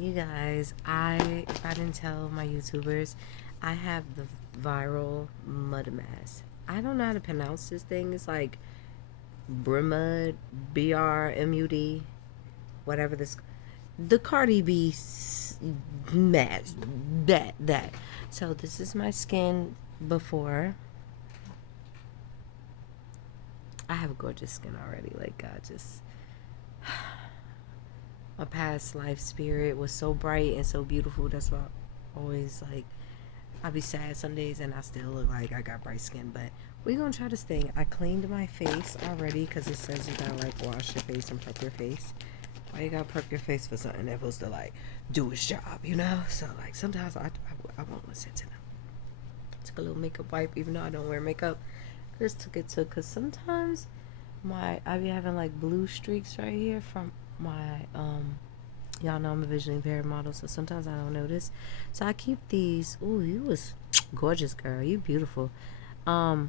You guys, if I didn't tell my YouTubers, I have the viral mud mask. I don't know how to pronounce this thing. It's like Brmud, BRMUD, whatever this, the Cardi B mask, that. So this is my skin before. I have a gorgeous skin already. Like God just. My past life spirit was so bright and so beautiful. That's why I always like I be sad some days and I still look like I got bright skin. But we gonna try this thing. I cleaned my face already because it says you gotta like wash your face and prep your face. Why you gotta prep your face for something that's supposed to like do its job, you know? So like sometimes I won't listen to them. Took a little makeup wipe even though I don't wear makeup. I just took it to because sometimes I be having like blue streaks right here from my y'all know I'm a visually impaired model, so sometimes I don't notice. So I keep these. Ooh, you was gorgeous, girl. You beautiful. So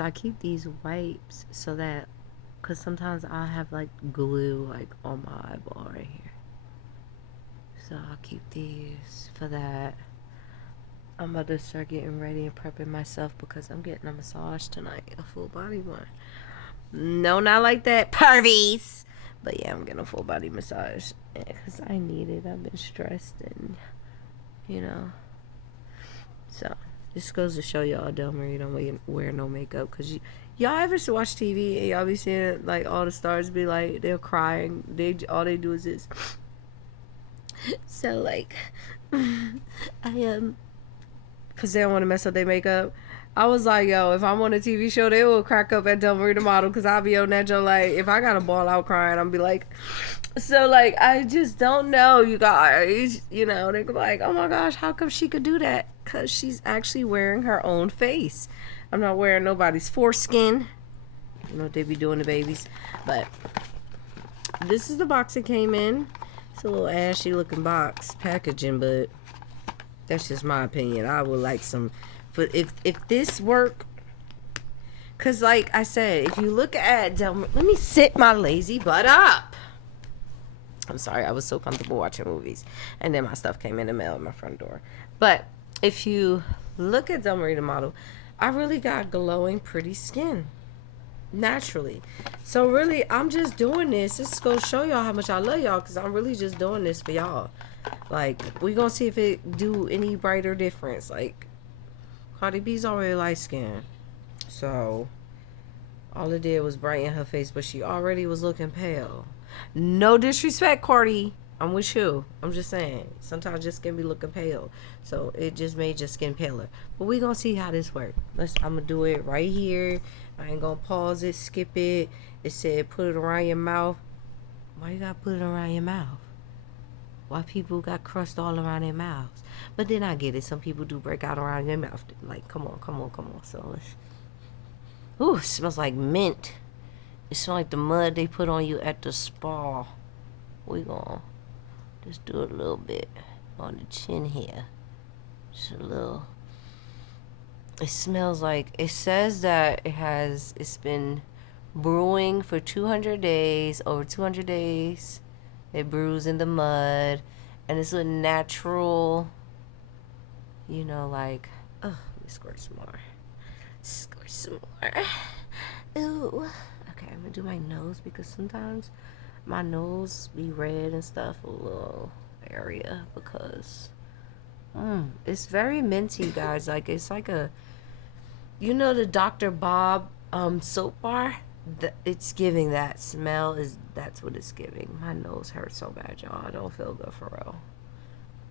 I keep these wipes so that, cause sometimes I have like glue like on my eyeball right here. So I'll keep these for that. I'm about to start getting ready and prepping myself because I'm getting a massage tonight, a full body one. No, not like that, pervies. But yeah, I'm getting a full body massage because I need it. I've been stressed and, you know. So, this goes to show y'all, Del Marie don't wear no makeup. Because y'all ever watch TV and y'all be seeing, like, all the stars be like, they're crying. All they do is this. So, like, because they don't want to mess up their makeup. I was like, yo, if I'm on a TV show, they will crack up at Del Marie the model because I'll be on that show. Like, if I got a ball out crying, I'm be like, so like, I just don't know, you guys. You know, they're like, oh my gosh, how come she could do that? Because she's actually wearing her own face. I'm not wearing nobody's foreskin. You know what they be doing to babies. But this is the box it came in. It's a little ashy looking box packaging, but that's just my opinion. I would like some. But if this work, because like I said, if you look at let me sit my lazy butt up. I'm sorry, I was so comfortable watching movies, and then my stuff came in the mail at my front door. But if you look at Del Marie the model, I really got glowing, pretty skin naturally. So really, I'm just doing this. This is gonna show y'all how much I love y'all, because I'm really just doing this for y'all. Like, we gonna see if it do any brighter difference. Like, Cardi B's already light skinned, so all it did was brighten her face, but she already was looking pale. No disrespect, Cardi. I'm with you. I'm just saying, sometimes your skin be looking pale, so it just made your skin paler. But we gonna see how this works. I'm gonna do it right here. I ain't gonna pause it, skip it. It said put it around your mouth. Why you gotta put it around your mouth? Why people got crust all around their mouths? But then I get it. Some people do break out around their mouth. Like, come on. So let's. Ooh, it smells like mint. It smells like the mud they put on you at the spa. We gonna just do it a little bit on the chin here. Just a little. It smells like, it says that it's been brewing for 200 days, over 200 days. It brews in the mud, and it's a natural, you know, like, oh, let me squirt some more. Ooh. Okay, I'm gonna do my nose because sometimes my nose be red and stuff, a little area, because it's very minty, guys. Like, it's like a, you know, the Dr. Bob soap bar? It's giving that smell. That's what it's giving. My nose hurts so bad, y'all. I don't feel good for real.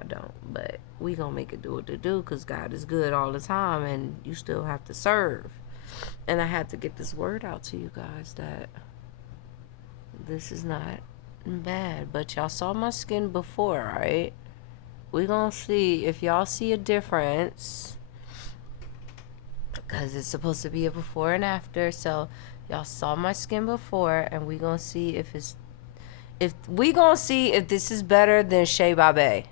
I don't. But we gonna make it do what to do, because God is good all the time, and you still have to serve. And I had to get this word out to you guys that this is not bad. But y'all saw my skin before, right? We gonna see if y'all see a difference, because it's supposed to be a before and after. So y'all saw my skin before, and we gonna see if this is better than Shea by Bay.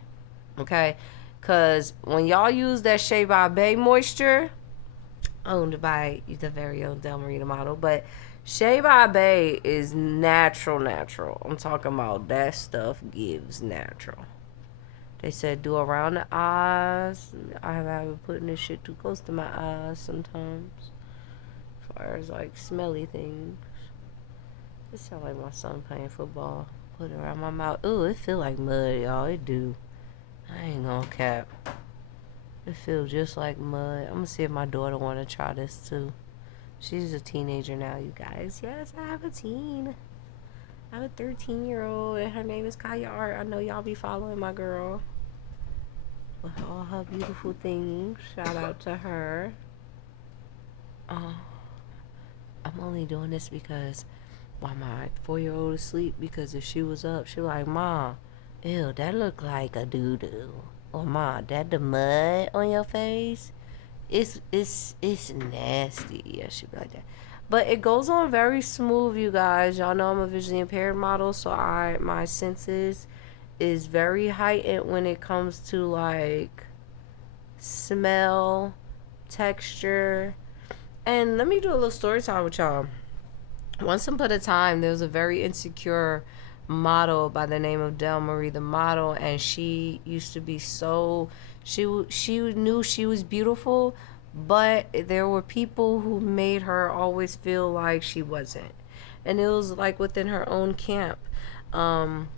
Okay? Because when y'all use that Shea by Bay moisture, owned by the very own Del Marie the model, but Shea by Bay is natural. I'm talking about that stuff gives natural. They said do around the eyes. I have been putting this shit too close to my eyes sometimes. As far as like smelly things. It sound like my son playing football. Put it around my mouth. Ooh, it feel like mud, y'all. It do. I ain't gonna cap. It feels just like mud. I'm gonna see if my daughter wanna try this too. She's a teenager now, you guys. Yes, I have a teen. I have a 13-year-old, and her name is Kaya Art. I know y'all be following my girl with all her beautiful things. Shout out to her. I'm only doing this because while my 4-year-old is asleep, because if she was up, she was like, "Mom, ew, that look like a doo-doo." Or, "Mom, that the mud on your face? It's nasty." Yeah, she'd be like that. But it goes on very smooth, you guys. Y'all know I'm a visually impaired model, so my senses is very heightened when it comes to like smell, texture. And let me do a little story time with y'all. Once upon a time, there was a very insecure model by the name of Del Marie, the model, and she used to be so she knew she was beautiful, but there were people who made her always feel like she wasn't, and it was like within her own camp. Um,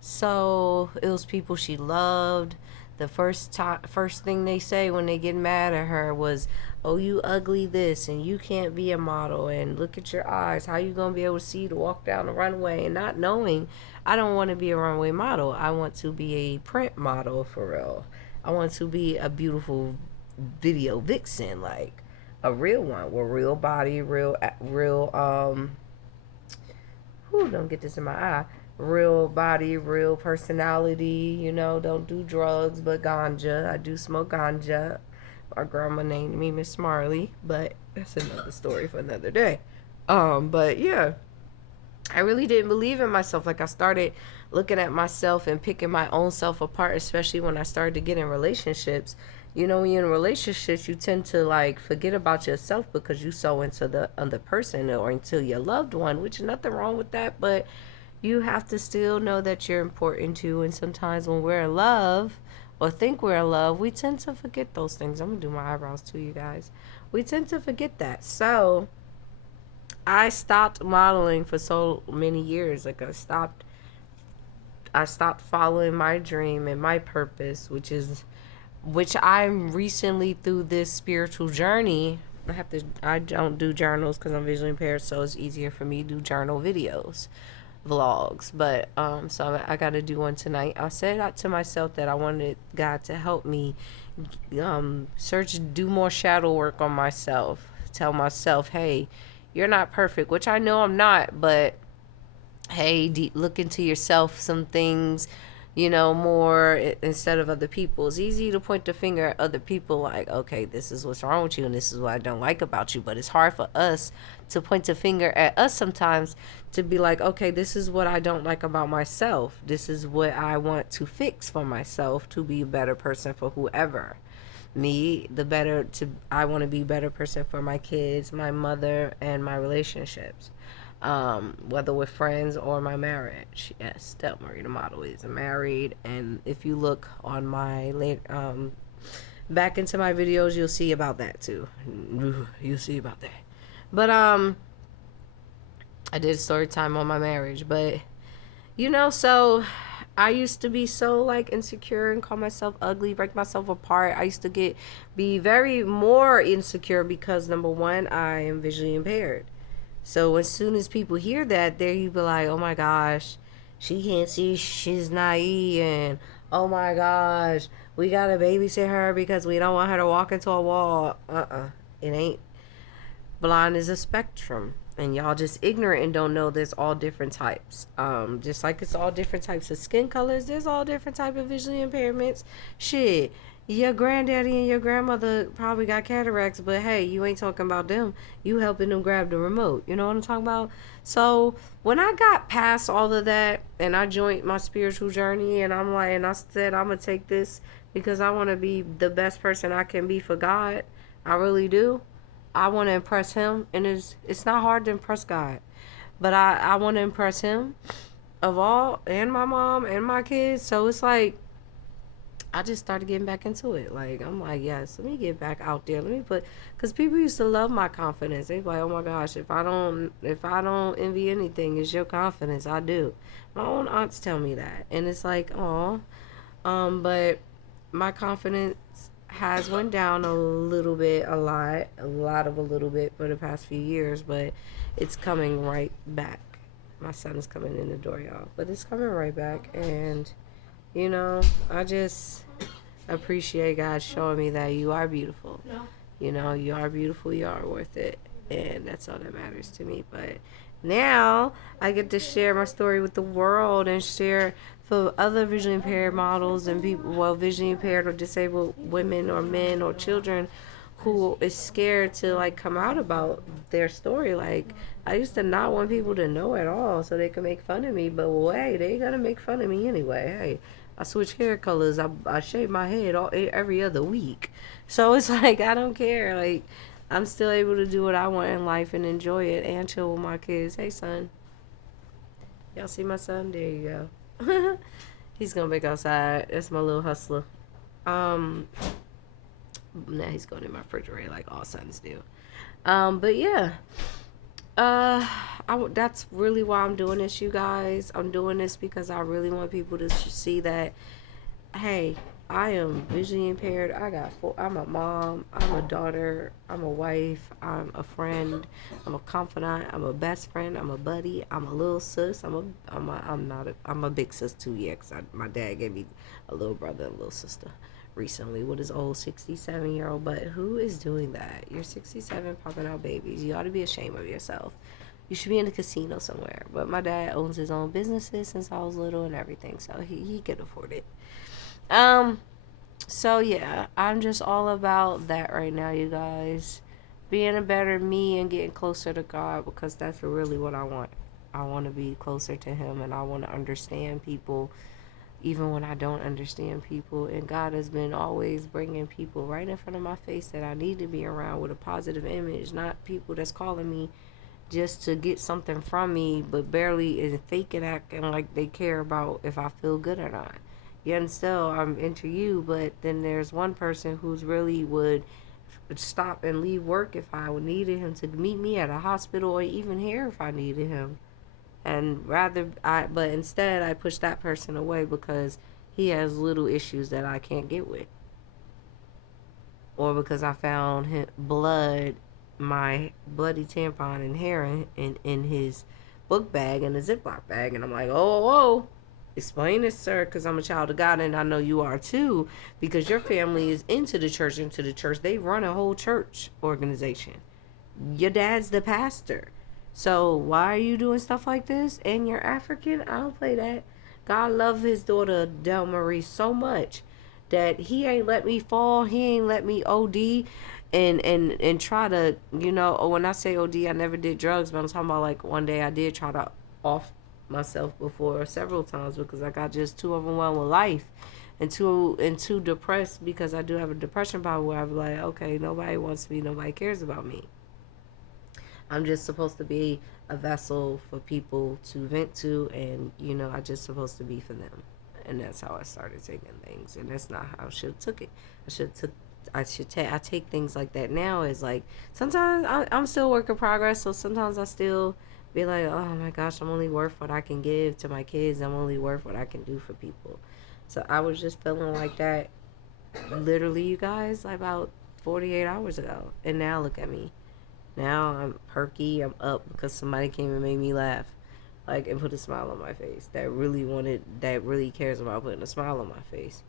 so it was people she loved. The first thing they say when they get mad at her was, "Oh, you ugly this, and you can't be a model, and look at your eyes. How you gonna be able to see to walk down the runway?" And not knowing, I don't want to be a runway model. I want to be a print model for real. I want to be a beautiful video vixen, like a real one with real body, real who don't get this in my eye, real body, real personality, don't do drugs but ganja. I do smoke ganja. My grandma named me Miss Marley, but that's another story for another day. But yeah, I really didn't believe in myself. Like, I started looking at myself and picking my own self apart, especially when I started to get in relationships. When you're in relationships, you tend to like forget about yourself because you so into the other person or into your loved one, which is nothing wrong with that, but you have to still know that you're important too. And sometimes when we're in love or think we're in love, we tend to forget those things. I'm gonna do my eyebrows too, you guys. We tend to forget that. So I stopped modeling for so many years. Like, I stopped following my dream and my purpose, which I'm recently through this spiritual journey. I don't do journals because I'm visually impaired, so it's easier for me to do journal videos, vlogs. But so I got to do one tonight. I said out to myself that I wanted God to help me do more shadow work on myself. Tell myself, hey, you're not perfect, which I know I'm not, but hey, look into yourself some things, more instead of other people. It's easy to point the finger at other people like, okay, this is what's wrong with you and this is what I don't like about you. But it's hard for us to point the finger at us sometimes, to be like, okay, this is what I don't like about myself. This is what I want to fix for myself to be a better person for whoever. I want to be a better person for my kids, my mother, and my relationships, whether with friends or my marriage. Yes, Del Marie the model is married, and if you look on my back into my videos, you'll see about that too. You'll see about that. But I did a story time on my marriage, but so I used to be so like insecure and call myself ugly, break myself apart. I used to be very more insecure because, number one, I am visually impaired. So as soon as people hear that, there you be like, oh my gosh, she can't see, she's naive, and oh my gosh, we gotta babysit her because we don't want her to walk into a wall. It ain't. Blind is a spectrum, and y'all just ignorant and don't know there's all different types. Just like it's all different types of skin colors, there's all different type of visually impairments. Shit, your granddaddy and your grandmother probably got cataracts, but hey, you ain't talking about them. You helping them grab the remote. You know what I'm talking about? So when I got past all of that and I joined my spiritual journey, and I said I'm gonna take this because I want to be the best person I can be for God. I really do. I want to impress him, and it's not hard to impress God, but I want to impress him of all, and my mom and my kids. So it's like I just started getting back into it. Like, I'm like, yes, let me get back out there. Let me put, because people used to love my confidence. They like, oh my gosh, if I don't envy anything, it's your confidence. I do. My own aunts tell me that, and it's like, oh, but my confidence has went down a little bit, a lot of a little bit for the past few years, but it's coming right back. My son is coming in the door, y'all, but it's coming right back, and you know, I just appreciate God showing me that you are beautiful. You know, you are beautiful, you are worth it. And that's all that matters to me. But now I get to share my story with the world and share for other visually impaired models and people, well, visually impaired or disabled women or men or children who is scared to like come out about their story. Like, I used to not want people to know at all so they could make fun of me, but well, hey, they gotta make fun of me anyway. Hey, I switch hair colors. I shave my head every other week. So it's like I don't care. Like, I'm still able to do what I want in life and enjoy it and chill with my kids. Hey son, y'all see my son? There you go. He's gonna make outside. That's my little hustler. Um, now he's going in my refrigerator like all sons do. But yeah. That's really why I'm doing this, you guys. I'm doing this because I really want people to see that, hey, I am visually impaired. I'm a mom. I'm a daughter. I'm a wife. I'm a friend. I'm a confidant. I'm a best friend. I'm a buddy. I'm a little sis. I'm a big sis too. Yeah, cause my dad gave me a little brother and a little sister recently with his old 67-year-old. But who is doing that? You're 67 popping out babies. You ought to be ashamed of yourself. You should be in a casino somewhere. But my dad owns his own businesses since I was little and everything, so he could afford it. Um, so yeah, I'm just all about that right now, you guys. Being a better me and getting closer to God because that's really what I want. I want to be closer to Him and I want to understand people even when I don't understand people. And God has been always bringing people right in front of my face that I need to be around with a positive image, not people that's calling me just to get something from me, but barely is faking acting like they care about if I feel good or not. Yet and still, I'm into you, but then there's one person who's really would stop and leave work if I would needed him to meet me at a hospital or even here if I needed him. And but instead I push that person away because he has little issues that I can't get with, or because I found my bloody tampon and hair in his book bag in a Ziploc bag, and I'm like, oh, explain this, sir, because I'm a child of God, and I know you are too, because your family is into the church. They run a whole church organization. Your dad's the pastor. So why are you doing stuff like this? And you're African? I don't play that. God love his daughter Del Marie so much that he ain't let me fall. He ain't let me OD and try to, when I say OD, I never did drugs, but I'm talking about like one day I did try to off myself before several times because I got just too overwhelmed with life and too depressed because I do have a depression problem where I'm like, okay, nobody wants me, nobody cares about me. I'm just supposed to be a vessel for people to vent to, and I just supposed to be for them, and that's how I started taking things, and that's not how I should have took it. I take things like that now as like sometimes I'm still work in progress, so sometimes I still be like, oh my gosh, I'm only worth what I can give to my kids. I'm only worth what I can do for people. So I was just feeling like that, literally, you guys, like about 48 hours ago, and now look at me. Now I'm perky. I'm up because somebody came and made me laugh, like, and put a smile on my face. That really cares about putting a smile on my face,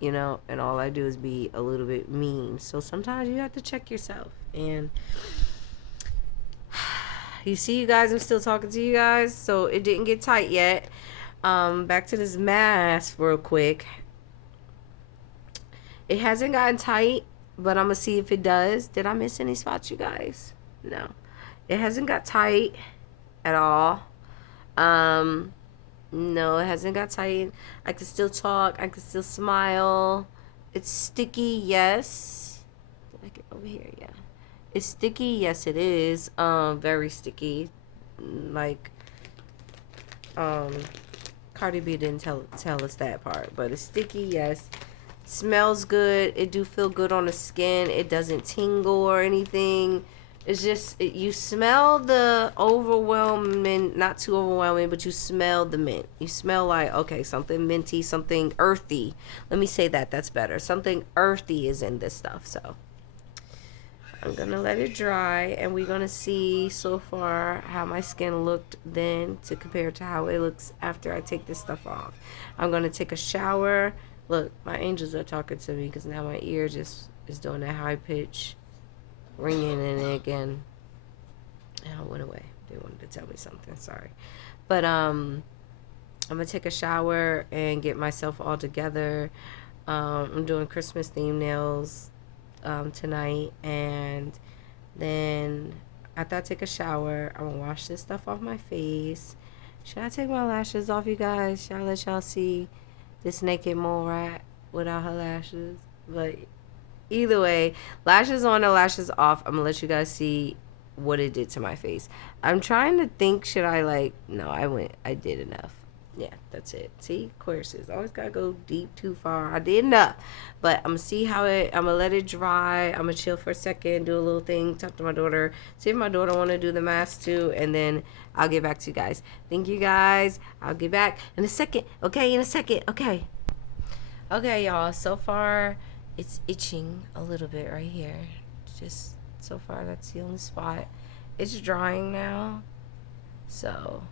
And all I do is be a little bit mean. So sometimes you have to check yourself. And you see, you guys, I'm still talking to you guys, so it didn't get tight yet. Back to this mask real quick. It hasn't gotten tight, but I'm gonna see if it does. Did I miss any spots, you guys? No, it hasn't got tight at all. No, it hasn't got tight. I can still talk. I can still smile. It's sticky, yes. Did I get over here? Yeah. It's sticky, yes it is. Very sticky. Like, um, Cardi B didn't tell us that part, but it's sticky, yes. Smells good. It do feel good on the skin. It doesn't tingle or anything. It's just you smell the overwhelming, not too overwhelming, but you smell the mint. You smell like, okay, something minty, something earthy. Let me say that. That's better. Something earthy is in this stuff. So I'm gonna let it dry, and we're gonna see so far how my skin looked then to compare to how it looks after I take this stuff off. I'm gonna take a shower. Look, my angels are talking to me because now my ear just is doing that high pitch ringing, and it again, and it went away. They wanted to tell me something. Sorry, but I'm gonna take a shower and get myself all together. I'm doing Christmas themed nails tonight, and then after I take a shower, I'm gonna wash this stuff off my face. Should I take my lashes off, you guys? Should I let y'all see this naked mole rat without her lashes? But either way, lashes on or lashes off, I'm gonna let you guys see what it did to my face. I'm trying to think, should I like, no, I did enough. Yeah, that's it. See, courses always gotta go deep too far. I did enough, but I'm gonna see how I'm gonna let it dry. I'm gonna chill for a second, do a little thing, talk to my daughter, see if my daughter want to do the mask too, and then I'll get back to you guys. Thank you guys. I'll get back in a second. Okay, in a second. Okay, y'all. So far, it's itching a little bit right here. Just so far, that's the only spot. It's drying now, so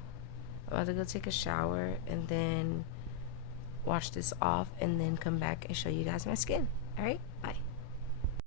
I'm about to go take a shower and then wash this off and then come back and show you guys my skin. All right, bye.